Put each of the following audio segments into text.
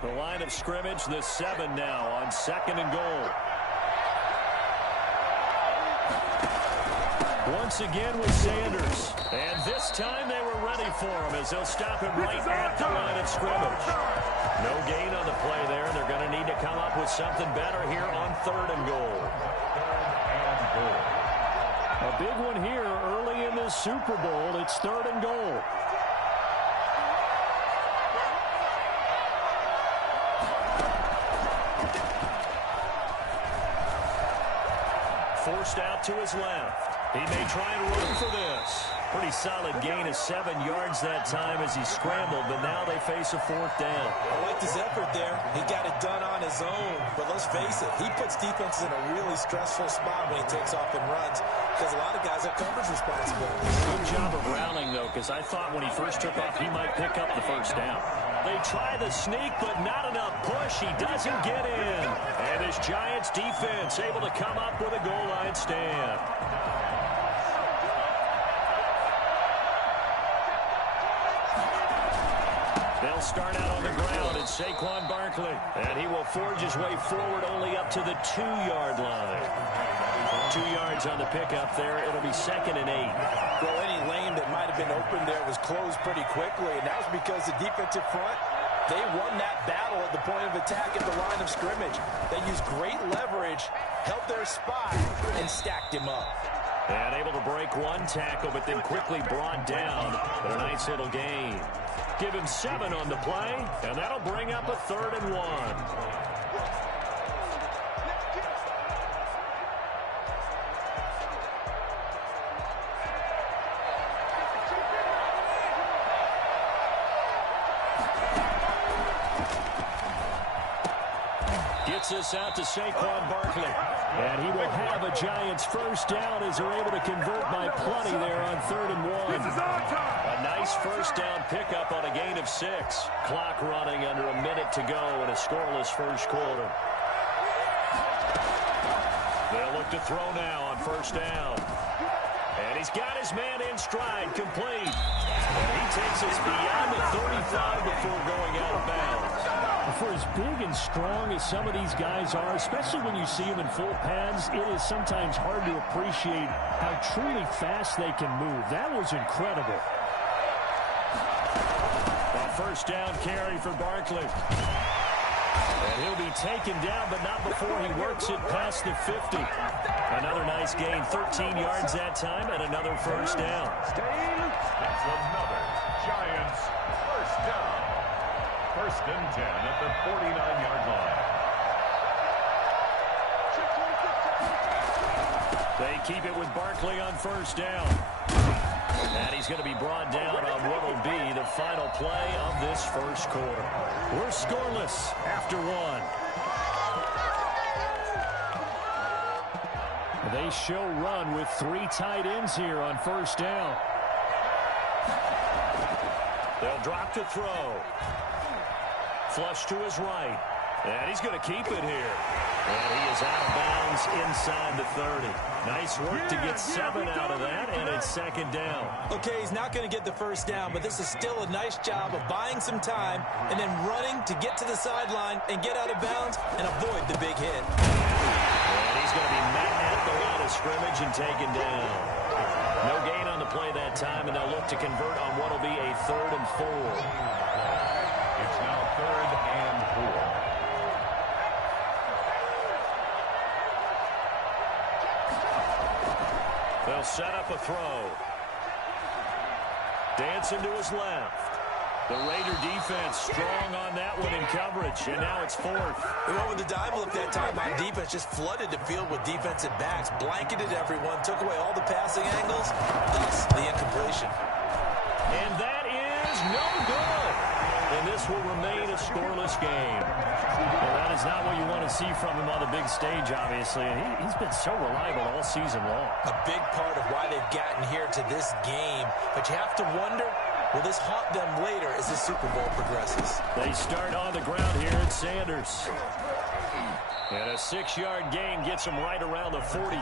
The line of scrimmage, the 7 now on 2nd and goal. Once again with Sanders. And this time they were ready for him as they'll stop him right at the line of scrimmage. No gain on the play there. They're going to need to come up with something better here on 3rd and goal. A big one here early in the Super Bowl. It's 3rd and goal. Forced out to his left. He may try and run for this. Pretty solid gain of 7 yards that time as he scrambled, but now they face a 4th down. I liked his effort there. He got it done on his own, but let's face it, he puts defenses in a really stressful spot when he takes off and runs because a lot of guys have coverage responsibilities. Good job of rallying, though, because I thought when he first took off, he might pick up the 1st down. They try the sneak, but not enough push. He doesn't get in. And this Giants defense able to come up with a goal line stand. They'll start out on the ground. It's Saquon Barkley. And he will forge his way forward only up to the 2-yard line. 2 yards on the pickup there. It'll be 2nd and 8. Well, any lane that might have been open there was closed pretty quickly, and that was because the defensive front, they won that battle at the point of attack at the line of scrimmage. They used great leverage, held their spot, and stacked him up. And able to break one tackle, but then quickly brought down. But a nice little gain. Give him 7 on the play, and that'll bring up a 3rd and 1. Gets this out to Saquon Barkley. And he will have a Giants 1st down as they're able to convert by plenty there on 3rd and 1. A nice 1st down pickup on a gain of 6. Clock running under a minute to go in a scoreless 1st quarter. They'll look to throw now on 1st down. And he's got his man in stride, complete. And he takes us beyond the 35 before going out of bounds. For as big and strong as some of these guys are, especially when you see them in full pads, it is sometimes hard to appreciate how truly fast they can move. That was incredible. A 1st down carry for Barkley. And he'll be taken down, but not before he works it past the 50. Another nice gain, 13 yards that time, and another 1st down. That's another Giants 1st down. 1st and 10 at the 49-yard line. They keep it with Barkley on 1st down. And he's going to be brought down on what will be the final play of this 1st quarter. We're scoreless after 1. They show run with 3 tight ends here on 1st down. They'll drop to throw. Flush to his right. And he's going to keep it here. And he is out of bounds inside the 30. Nice work to get 7 out of that, and it's 2nd down. Okay, he's not going to get the 1st down, but this is still a nice job of buying some time and then running to get to the sideline and get out of bounds and avoid the big hit. And he's going to be met at the line of scrimmage and taken down. No gain on the play that time, and they'll look to convert on what will be a 3rd and 4. It's now 3rd and 4. They'll set up a throw. Dancing to his left. The Raider defense strong on that one in coverage, and now it's 4th. We went with the dive look that time on defense, just flooded the field with defensive backs, blanketed everyone, took away all the passing angles, thus the incompletion. And that is no good. And this will remain a scoreless game. Well, that is not what you want to see from him on the big stage, obviously. And he's been so reliable all season long. A big part of why they've gotten here to this game. But you have to wonder, will this haunt them later as the Super Bowl progresses? They start on the ground here at Sanders. And a 6-yard gain gets him right around the 43.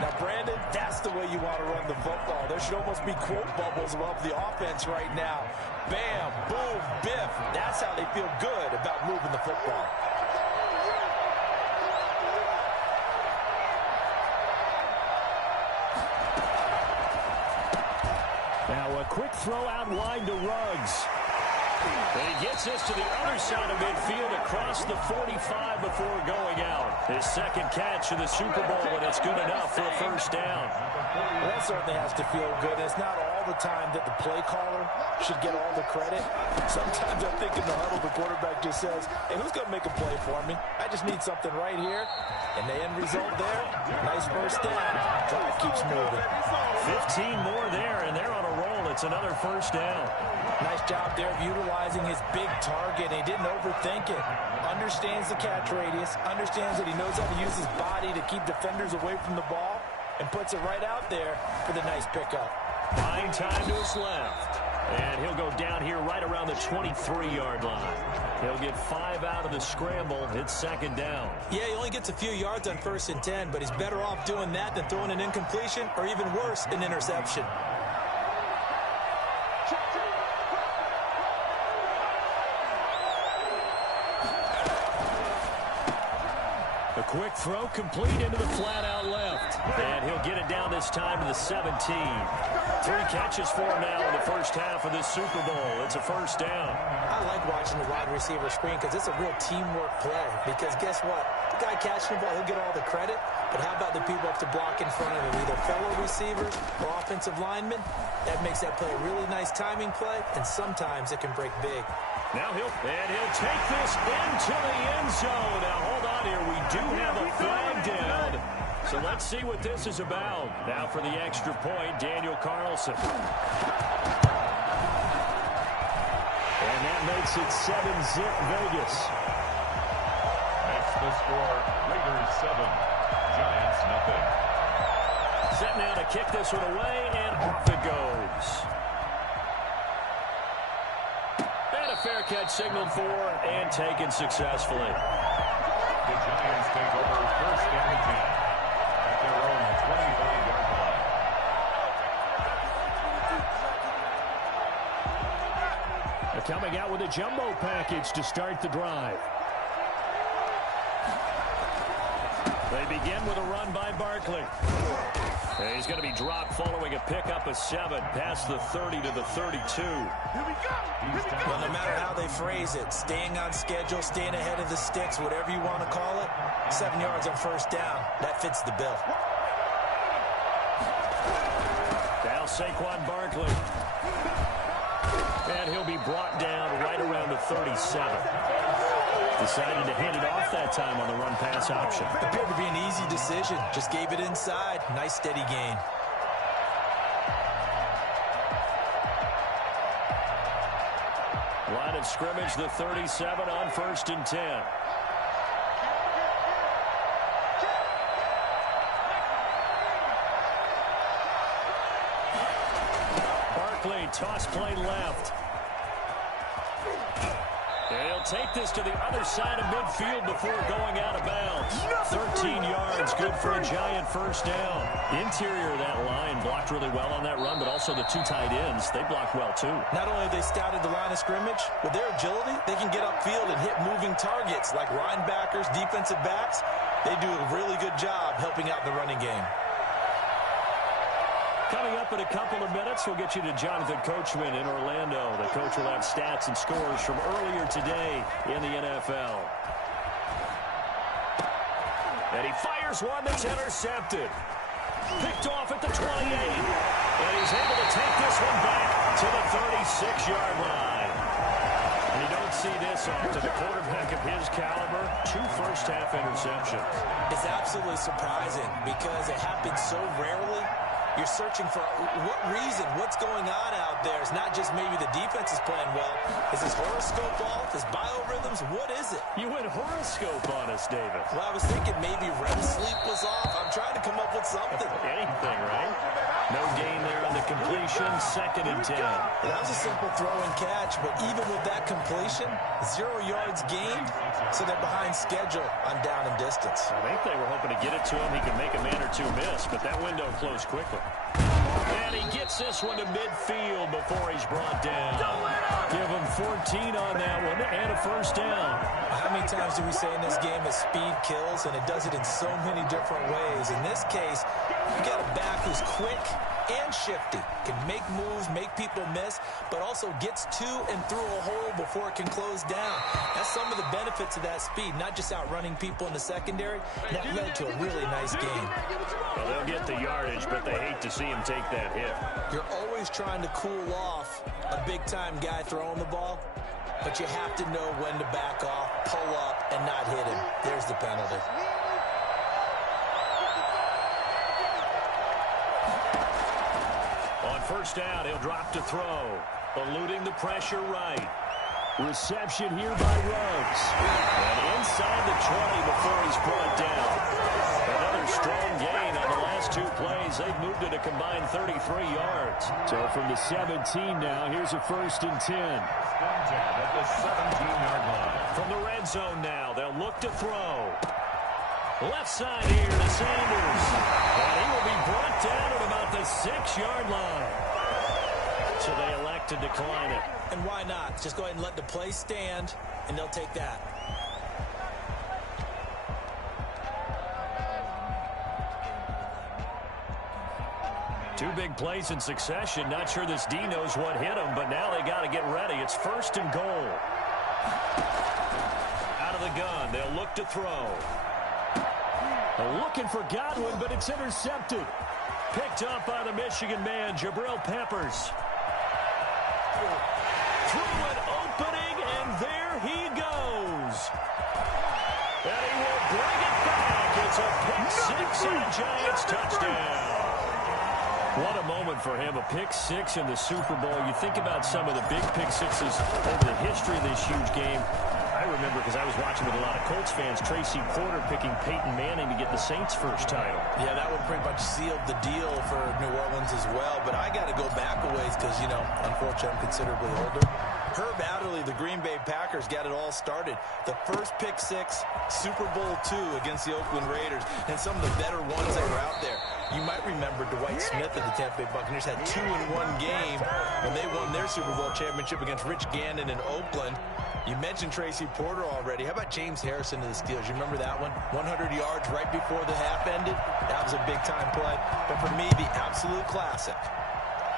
Now, Brandon, that's the way you want to run the football. There should almost be quote bubbles above the offense right now. Bam, boom, biff. That's how they feel good about moving the football. Now a quick throw out wide to Ruggs. And he gets this to the other side of midfield across the 45 before going out. His second catch of the Super Bowl, and it's good enough for a first down. Well, that certainly has to feel good. It's not all the time that the play caller should get all the credit. Sometimes I think in the huddle, the quarterback just says, hey, who's going to make a play for me? I just need something right here. And the end result there, nice first down. Drive keeps moving. 15 more there, and they're on a roll. It's another first down. Nice job there of utilizing his big target. He didn't overthink it. Understands the catch radius. Understands that he knows how to use his body to keep defenders away from the ball. And puts it right out there for the nice pickup. 9 time to his left. And he'll go down here right around the 23-yard line. He'll get 5 out of the scramble. It's second down. Yeah, he only gets a few yards on 1st and 10, but he's better off doing that than throwing an incompletion or even worse, an interception. A quick throw complete into the flat out left. And he'll get it down this time to the 17. 3 catches for him now in the first half of this Super Bowl. It's a first down. I like watching the wide receiver screen because it's a real teamwork play. Because guess what? The guy catching the ball, he'll get all the credit. But how about the people up to block in front of him, either fellow receivers or offensive linemen? That makes that play a really nice timing play, and sometimes it can break big. Now he'll take this into the end zone. Now hold on here. We do have a flag down. So let's see what this is about. Now for the extra point, Daniel Carlson. And that makes it 7-zip Vegas. That's the score. Raiders 7, Giants nothing. Set now to kick this one away, and off it goes. Fair catch signaled for and taken successfully. The Giants take over 1st and 10 at their own 25-yard line. They're coming out with a jumbo package to start the drive. They begin with a run by Barkley. And he's going to be dropped following a pickup of 7 past the 30 to the 32. Well, no matter how they phrase it, staying on schedule, staying ahead of the sticks, whatever you want to call it, 7 yards on first down, that fits the bill. Now Saquon Barkley. And he'll be brought down right around the 37. Decided to hand it off that time on the run-pass option. Appeared to be an easy decision. Just gave it inside. Nice, steady gain. Line of scrimmage, the 37 on 1st and 10. Barkley, toss play left. They'll take this to the other side of midfield before going out of bounds. 13 yards, good for a Giant first down. Interior of that line blocked really well on that run, but also the 2 tight ends, they blocked well too. Not only have they scouted the line of scrimmage, with their agility, they can get upfield and hit moving targets like linebackers, defensive backs. They do a really good job helping out the running game. Coming up in a couple of minutes, we'll get you to Jonathan Coachman in Orlando. The coach will have stats and scores from earlier today in the NFL. And he fires one that's intercepted. Picked off at the 28. And he's able to take this one back to the 36-yard line. And you don't see this often. The quarterback of his caliber, 2 first-half interceptions. It's absolutely surprising because it happens so rarely. You're searching for what reason, what's going on out there. It's not just maybe the defense is playing well. Is his horoscope off? His biorhythms? What is it? You went horoscope on us, David. Well, I was thinking maybe REM sleep was off. I'm trying to come up with something. Anything, right? No gain there on the completion, 2nd and 10. That was a simple throw and catch, but even with that completion, 0 yards gained, so they're behind schedule on down and distance. I think they were hoping to get it to him. He could make a man or two miss, but that window closed quickly. And he gets this one to midfield before he's brought down. Give him 14 on that one and a first down. How many times do we say in this game that speed kills, and it does it in so many different ways? In this case, you got a back who's quick and shifty, can make moves, make people miss, but also gets to and through a hole before it can close down. That's some of the benefits of that speed, not just outrunning people in the secondary. That led to a really nice game. Well, they'll get the yardage, but they hate to see him take that hit. You're always trying to cool off a big-time guy throwing the ball, but you have to know when to back off, pull up, and not hit him. There's the penalty. On first down, he'll drop to throw. Eluding the pressure right. Reception here by Ruggs. And inside the 20 before he's brought down. Another strong gain on the last 2 plays. They've moved it a combined 33 yards. So from the 17 now, here's a 1st and 10. At the 17-yard line. From the red zone now, they'll look to throw. Left side here to Sanders. And he will be brought down at about the 6-yard line. So they elect to decline it. And why not? Just go ahead and let the play stand, and they'll take that. Two big plays in succession. Not sure this D knows what hit him, but now they got to get ready. It's 1st and goal. Out of the gun, they'll look to throw. Looking for Godwin, but it's intercepted. Picked up by the Michigan man, Jabril Peppers. Through an opening, and there he goes. And he will bring it back. It's a pick-6 and a Giants touchdown. What a moment for him, a pick-6 in the Super Bowl. You think about some of the big pick-6s over the history of this huge game. I remember, because I was watching with a lot of Colts fans, Tracy Porter picking Peyton Manning to get the Saints' first title. Yeah, that would pretty much seal the deal for New Orleans as well. But I got to go back a ways because, you know, unfortunately, I'm considerably older. Herb Adderley, the Green Bay Packers, got it all started. The first pick-6, Super Bowl II against the Oakland Raiders, and some of the better ones that were out there. You might remember Dwight Smith of the Tampa Bay Buccaneers had 2 in one game when they won their Super Bowl championship against Rich Gannon in Oakland. You mentioned Tracy Porter already. How about James Harrison of the Steelers? You remember that one? 100 yards right before the half ended. That was a big-time play. But for me, the absolute classic,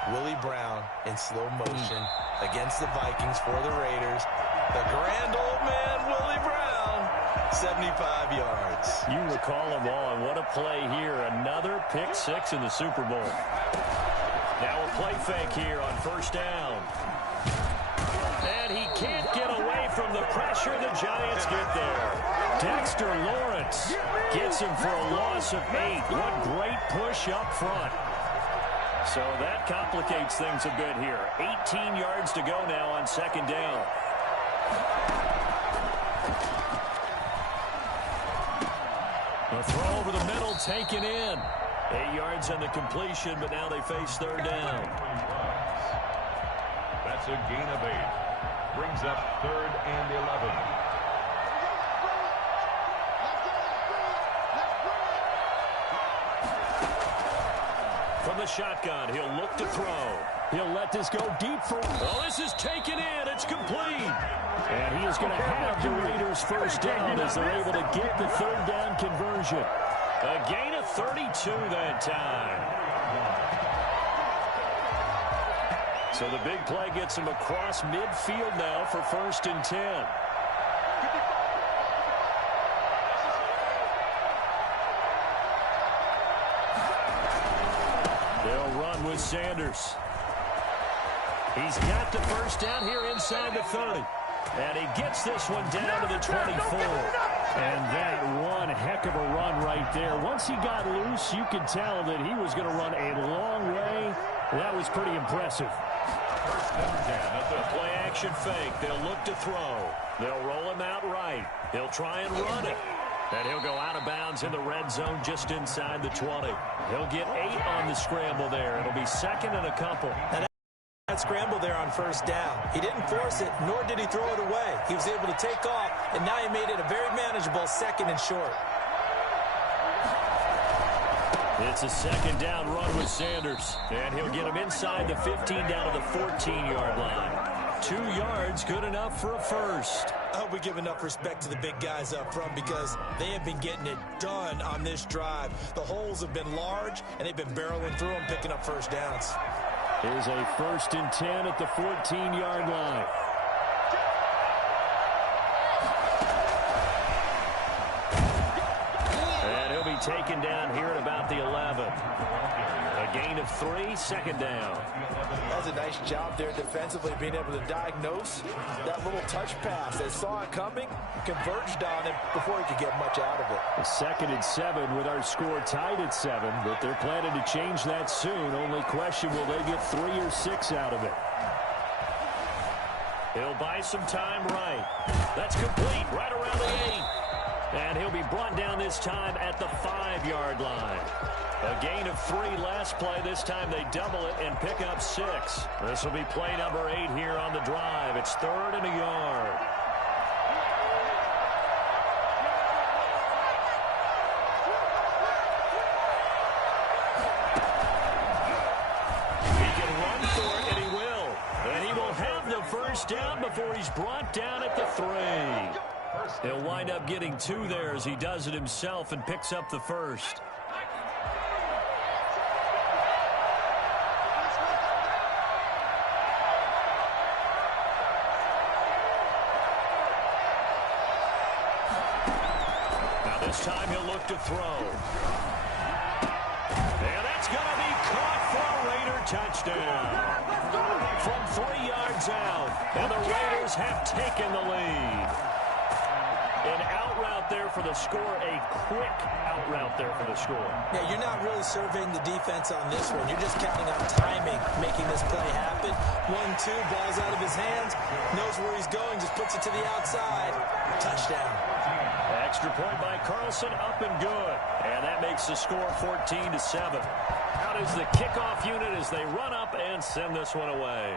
Willie Brown in slow motion against the Vikings for the Raiders. The grand old man, Willie Brown, 75 yards. You recall them all, and what a play here. Another pick-6 in the Super Bowl. Now a play fake here on first down. And he can't get away from the pressure. The Giants get there. Dexter Lawrence gets him for a loss of 8. What great push up front. So that complicates things a bit here. 18 yards to go now on 2nd down. A throw over the middle taken in. 8 yards on the completion, but now they face 3rd down. That's a gain of 8. Brings up 3rd and 11. From the shotgun, he'll look to throw. He'll let this go deep for... Oh, this is taken in. It's complete. And he is going to have the Raiders' first down as they're able to get the 3rd down conversion. A gain of 32 that time. So the big play gets him across midfield now for 1st and 10. They'll run with Sanders. He's got the first down here inside the 30. And he gets this one down to the 24. And that one heck of a run right there. Once he got loose, you could tell that he was going to run a long way. That was pretty impressive. A play-action fake. They'll look to throw. They'll roll him out right. He'll try and run it. And he'll go out of bounds in the red zone just inside the 20. He'll get 8 on the scramble there. It'll be second and a couple. And that scramble there on first down. He didn't force it, nor did he throw it away. He was able to take off, and now he made it a very manageable second and short. It's a second down run with Sanders. And he'll get him inside the 15 down to the 14-yard line. 2 yards, good enough for a first. I hope we give enough respect to the big guys up front because they have been getting it done on this drive. The holes have been large, and they've been barreling through them, picking up first downs. Here's a 1st and 10 at the 14-yard line. And he'll be taken down here at about the 11. A gain of 3, second down. That's a nice job there defensively, being able to diagnose that little touch pass. They saw it coming, converged on it before he could get much out of it. A 2nd and 7 with our score tied at 7, but they're planning to change that soon. Only question, will they get 3 or 6 out of it? He'll buy some time right. That's complete right around the 8. And he'll be brought down this time at the 5-yard line. A gain of 3 last play. This time they double it and pick up 6. This will be play number 8 here on the drive. It's 3rd and a yard. He can run for it, and he will. And he will have the first down before he's brought down at the 3. He'll wind up getting 2 there as he does it himself and picks up the first. Now this time he'll look to throw. And that's going to be caught for a Raider touchdown. From 3 yards out. And the Raiders have taken the lead. An out route there for the score, a quick out route there for the score. Yeah, you're not really surveying the defense on this one. You're just counting on timing, making this play happen. 1-2, ball's out of his hands, knows where he's going, just puts it to the outside. Touchdown. Extra point by Carlson, up and good. And that makes the score 14-7. Out is the kickoff unit as they run up and send this one away.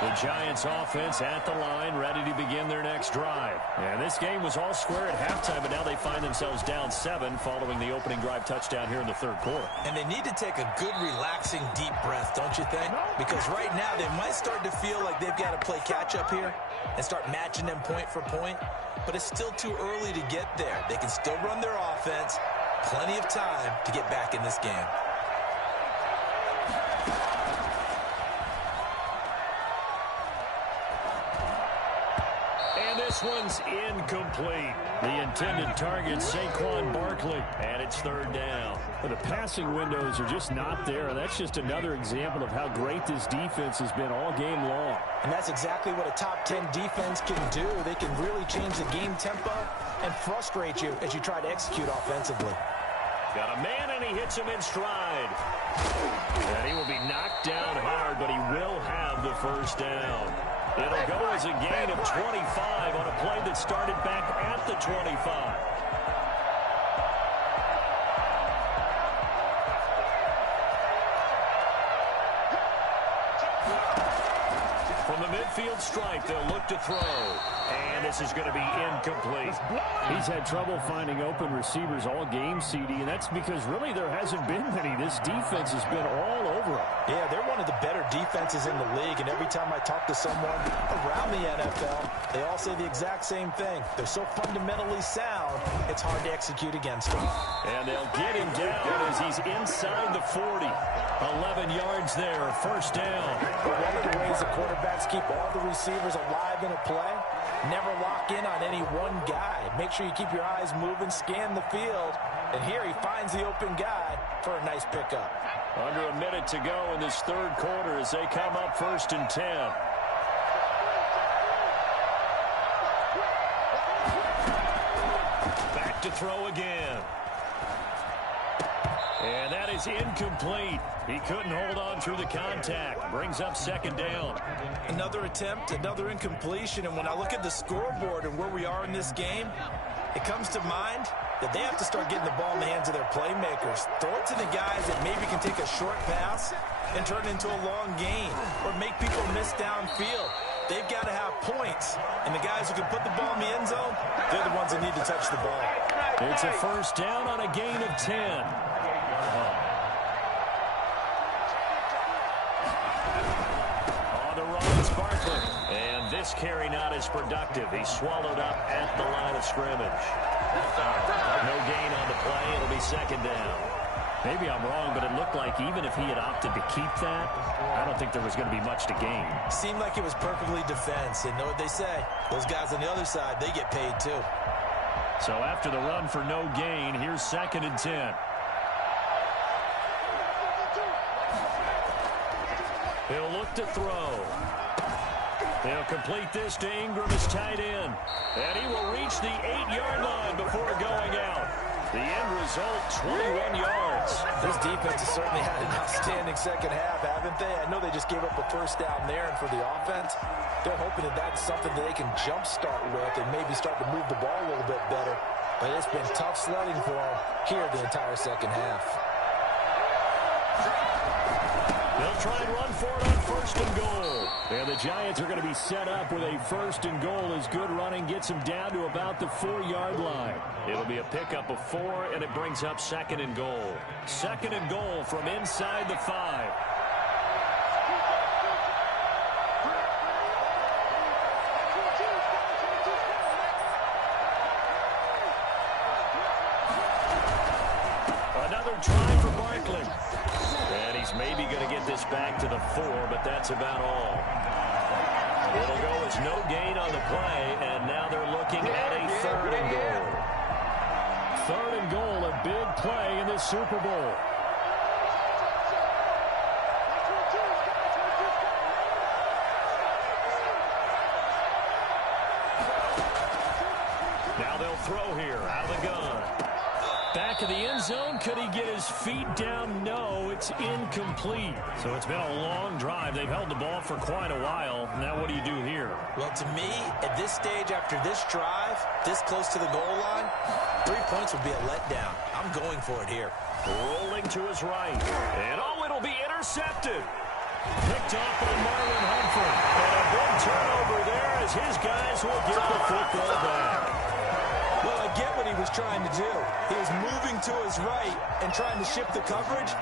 The Giants offense at the line, ready to begin their next drive. And this game was all square at halftime, but now they find themselves down 7 following the opening drive touchdown here in the 3rd quarter. And they need to take a good, relaxing, deep breath, don't you think? Because right now they might start to feel like they've got to play catch-up here and start matching them point for point. But it's still too early to get there. They can still run their offense. Plenty of time to get back in this game. This one's incomplete. The intended target, Saquon Barkley, and it's 3rd down. But the passing windows are just not there, and that's just another example of how great this defense has been all game long. And that's exactly what a top 10 defense can do. They can really change the game tempo and frustrate you as you try to execute offensively. Got a man, and he hits him in stride. And he will be knocked down hard, but he will have the first down. It'll go as a gain of 25 on a play that started back at the 25. From the midfield stripe, they'll look to throw. And this is going to be incomplete. He's had trouble finding open receivers all game, CD, and that's because really there hasn't been many. This defense has been all over him. Yeah, they're one of the better defenses in the league, and every time I talk to someone around the NFL, they all say the exact same thing. They're so fundamentally sound, it's hard to execute against them. And they'll get him down as he's inside the 40. 11 yards there, first down. But one of the ways the quarterbacks keep all the receivers alive in a play, never lock in on any one guy. Make sure you keep your eyes moving, scan the field. And here he finds the open guy for a nice pickup. Under a minute to go in this 3rd quarter as they come up 1st and 10. Back to throw again. And that is incomplete. He couldn't hold on through the contact. Brings up second down. Another attempt, another incompletion. And when I look at the scoreboard and where we are in this game, it comes to mind that they have to start getting the ball in the hands of their playmakers. Throw it to the guys that maybe can take a short pass and turn it into a long gain or make people miss downfield. They've got to have points. And the guys who can put the ball in the end zone, they're the ones that need to touch the ball. It's a first down on a gain of 10. On the run, it's Barkley. And this carry not as productive. He's swallowed up at the line of scrimmage. No gain on the play. It'll be second down. Maybe I'm wrong, but it looked like even if he had opted to keep that, I don't think there was going to be much to gain. Seemed like it was perfectly defense. And know what they say? Those guys on the other side, they get paid too. So after the run for no gain, here's second and 10. He'll look to throw. He'll complete this to Ingram as tight end. And he will reach the 8-yard line before going out. The end result, 21 yards. This defense has certainly had an outstanding second half, haven't they? I know they just gave up a first down there, and for the offense, they're hoping that that's something that they can jumpstart with and maybe start to move the ball a little bit better. But it's been tough sledding for them here the entire second half. They'll try and run for it on first and goal. And the Giants are going to be set up with a first and goal as good running gets them down to about the 4-yard line. It'll be a pickup of 4, and it brings up second and goal. Second and goal from inside the 5. Another try for Barkley. And he's maybe going to get this back to the 4, but that's about all. It'll go as no gain on the play, and now they're looking at a third and goal. Third and goal, a big play in this Super Bowl. Now they'll throw here out of the gun. Back of the end zone. Could he get his feet down? No, it's incomplete. So it's been a long drive. They've held the ball for quite a while. Now what do you do here? Well, to me, at this stage after this drive, this close to the goal line, 3 points would be a letdown. I'm going for it here. Rolling to his right. And oh, it'll be intercepted. Picked off by Marlon Humphrey. And a big turnover there as his guys will get the football back. Well, I get what he was trying to do. He was moving to his right and trying to shift the coverage,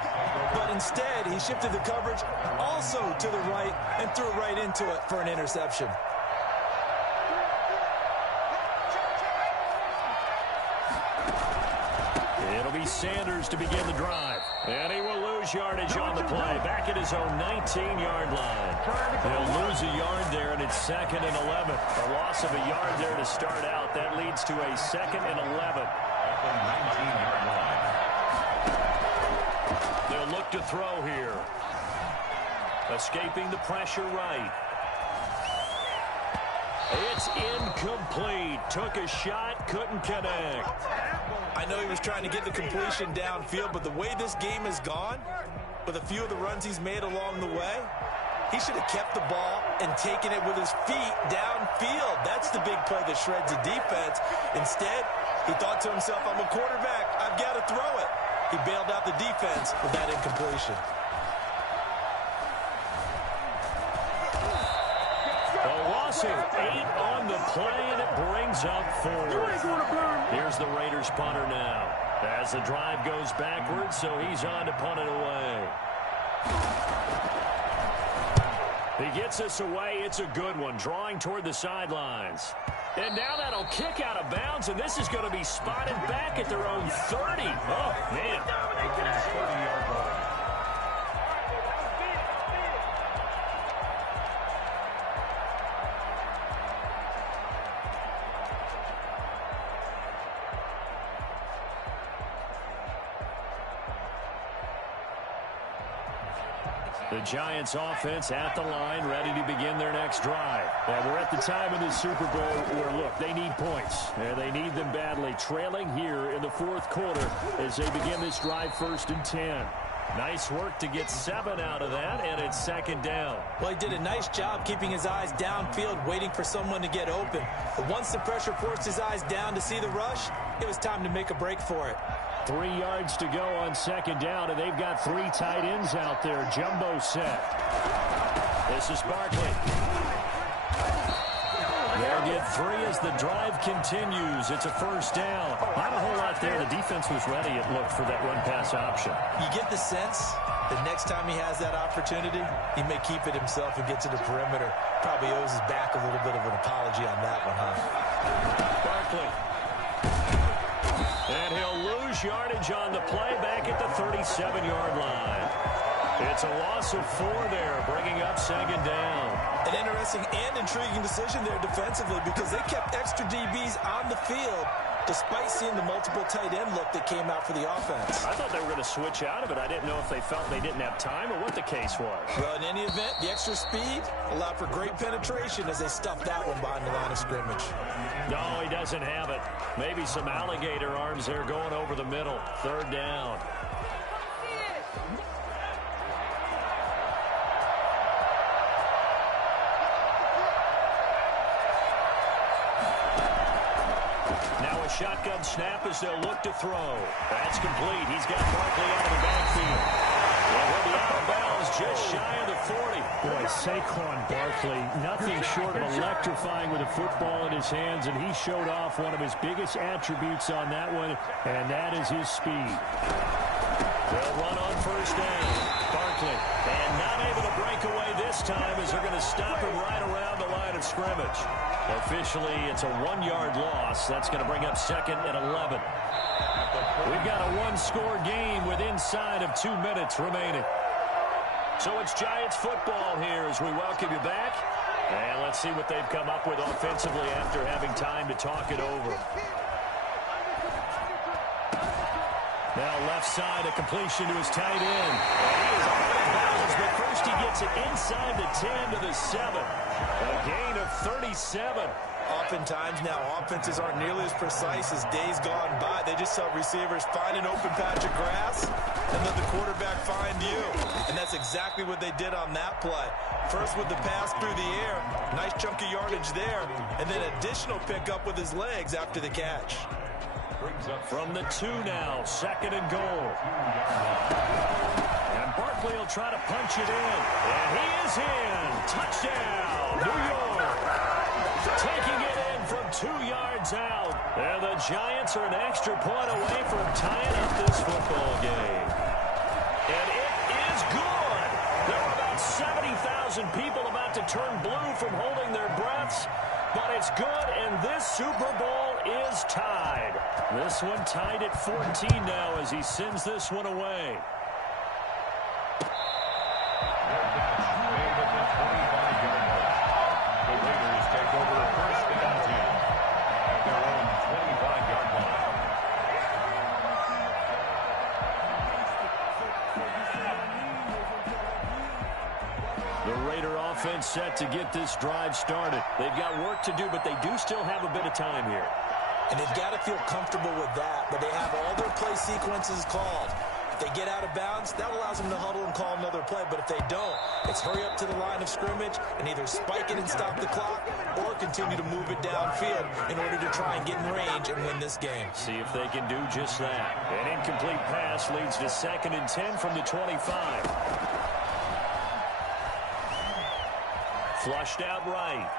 but instead he shifted the coverage also to the right and threw right into it for an interception. It'll be Sanders to begin the drive. And he will lose yardage on the play. Back at his own 19-yard line. He'll lose a yard there, and it's second and 11. A loss of a yard there to start out. That leads to a second and 11. At the 19-yard line. They'll look to throw here. Escaping the pressure right. It's incomplete. Took a shot, couldn't connect. I know he was trying to get the completion downfield, but the way this game has gone, with a few of the runs he's made along the way, he should have kept the ball and taken it with his feet downfield. That's the big play that shreds the defense. Instead, he thought to himself, I'm a quarterback. I've got to throw it. He bailed out the defense with that incompletion. A loss of 8 on the play, and it brings up 4. Here's the Raiders punter now. As the drive goes backwards, so he's on to punt it away. He gets us away. It's a good one, drawing toward the sidelines. And now that'll kick out of bounds, and this is going to be spotted back at their own 30. Oh, man. The Giants offense at the line, ready to begin their next drive. And we're at the time in the Super Bowl where, look, they need points. And they need them badly, trailing here in the fourth quarter as they begin this drive 1st and 10. Nice work to get 7 out of that, and it's 2nd down. Well, he did a nice job keeping his eyes downfield, waiting for someone to get open. But once the pressure forced his eyes down to see the rush, it was time to make a break for it. 3 yards to go on 2nd down, and they've got 3 tight ends out there. Jumbo set. This is Barkley. They'll get 3 as the drive continues. It's a 1st down. Not a whole lot there. The defense was ready, it looked, for that run-pass option. You get the sense the next time he has that opportunity, he may keep it himself and get to the perimeter. Probably owes his back a little bit of an apology on that one, huh? Barkley. And he'll lose yardage on the play back at the 37-yard line. It's a loss of 4 there, bringing up 2nd down. An interesting and intriguing decision there defensively because they kept extra DBs on the field despite seeing the multiple tight end look that came out for the offense. I thought they were going to switch out of it. I didn't know if they felt they didn't have time or what the case was. Well, in any event, the extra speed allowed for great penetration as they stuffed that one behind the line of scrimmage. No, he doesn't have it. Maybe some alligator arms there going over the middle. 3rd down. Shotgun snap as they'll look to throw. That's complete. He's got Barkley out of the backfield. And he'll be out of bounds just shy of the 40. Boy, Saquon Barkley, nothing short of electrifying with a football in his hands, and he showed off one of his biggest attributes on that one, and that is his speed. They'll run on 1st down. Barkley, and not able to break away this time as they're going to stop him right around the line of scrimmage. Officially, it's a 1-yard loss. That's going to bring up 2nd and 11. We've got a 1-score game with inside of 2 minutes remaining. So it's Giants football here as we welcome you back. And let's see what they've come up with offensively after having time to talk it over. Now left side, a completion to his tight end. And he is out of bounds, but first he gets it inside the 10 to the 7. A gain of 37. Oftentimes now, offenses aren't nearly as precise as days gone by. They just saw receivers find an open patch of grass and let the quarterback find you. And that's exactly what they did on that play. First with the pass through the air, nice chunk of yardage there, and then additional pickup with his legs after the catch. From the 2 now, 2nd and goal. And Barkley will try to punch it in. And he is in. Touchdown, New York. Taking it in from 2 yards out. And the Giants are an extra point away from tying up this football game. And it is good. There are about 70,000 people about to turn blue from holding their breaths. But it's good, and this Super Bowl is tied. This one tied at 14 now as he sends this one away. Offense set to get this drive started. They've got work to do, but they do still have a bit of time here. And they've got to feel comfortable with that, but they have all their play sequences called. If they get out of bounds, that allows them to huddle and call another play, but if they don't, it's hurry up to the line of scrimmage and either spike it and stop the clock or continue to move it downfield in order to try and get in range and win this game. See if they can do just that. An incomplete pass leads to 2nd and 10 from the 25. Flushed out right.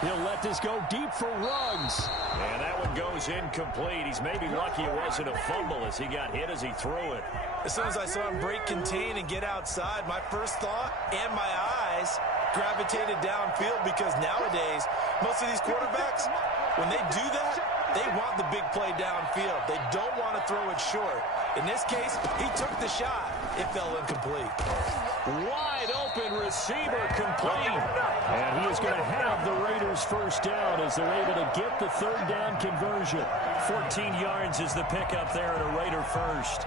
He'll let this go deep for Ruggs. And that one goes incomplete. He's maybe lucky it wasn't a fumble as he got hit as he threw it. As soon as I saw him break contain and get outside, my first thought and my eyes gravitated downfield because nowadays, most of these quarterbacks, when they do that, they want the big play downfield. They don't want to throw it short. In this case, he took the shot. It fell incomplete. Wide open receiver complete. And he is going to have the Raiders first down as they're able to get the 3rd down conversion. 14 yards is the pickup there at a Raider first.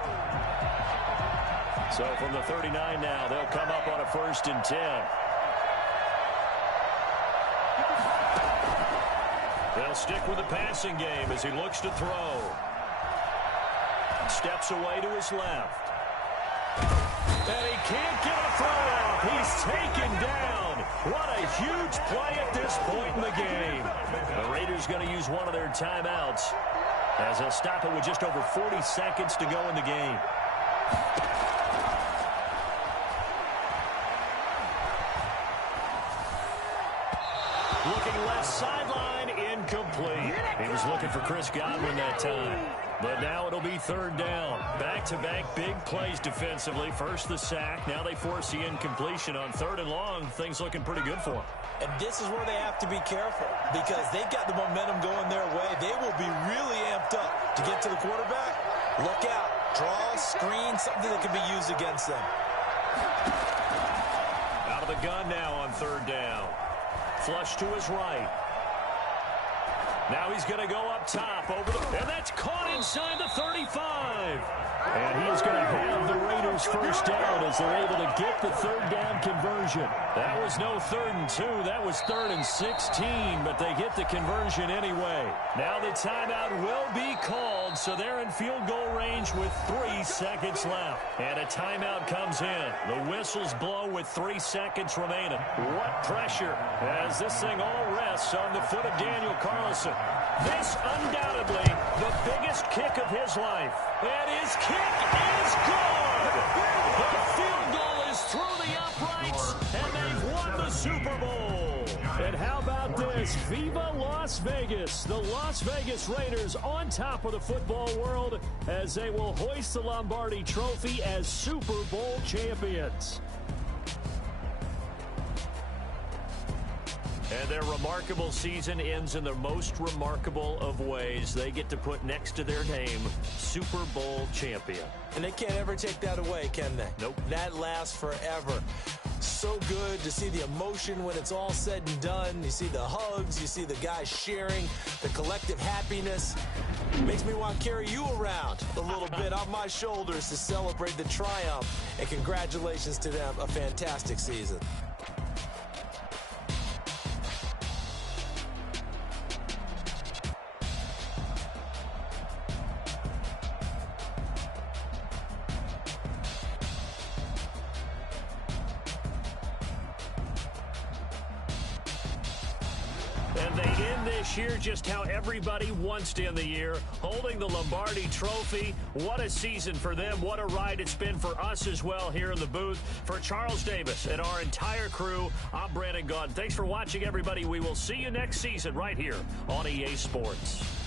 So from the 39 now, they'll come up on a 1st and 10. They'll stick with the passing game as he looks to throw. Steps away to his left. And he can't get a throw off. He's taken down. What a huge play at this point in the game. The Raiders going to use one of their timeouts as they'll stop it with just over 40 seconds to go in the game. Looking left sideline, incomplete. He was looking for Chris Godwin that time. But now it'll be 3rd down. Back-to-back big plays defensively. First the sack. Now they force the incompletion on 3rd and long. Things looking pretty good for them. And this is where they have to be careful because they've got the momentum going their way. They will be really amped up to get to the quarterback. Look out. Draw, screen, something that can be used against them. Out of the gun now on 3rd down. Flush to his right. Now he's going to go up top over the... And that's caught inside the 35. And he is going to have the Raiders 1st down as they're able to get the 3rd down conversion. That was no 3rd and 2. That was 3rd and 16, but they get the conversion anyway. Now the timeout will be called, so they're in field goal range with 3 seconds left. And a timeout comes in. The whistles blow with 3 seconds remaining. What pressure as this thing all rests on the foot of Daniel Carlson. This undoubtedly the biggest kick of his life. And his kick is good. The field goal is through the uprights, and they've won the Super Bowl. And how about this? Viva Las Vegas. The Las Vegas Raiders on top of the football world as they will hoist the Lombardi Trophy as Super Bowl champions. And their remarkable season ends in the most remarkable of ways. They get to put next to their name, Super Bowl champion. And they can't ever take that away, can they? Nope. That lasts forever. So good to see the emotion when it's all said and done. You see the hugs, you see the guys sharing, the collective happiness. Makes me want to carry you around a little bit on my shoulders to celebrate the triumph. And congratulations to them, a fantastic season. And they end this year just how everybody wants to end the year, holding the Lombardi Trophy. What a season for them. What a ride it's been for us as well here in the booth. For Charles Davis and our entire crew, I'm Brandon Gaudin. Thanks for watching, everybody. We will see you next season right here on EA Sports.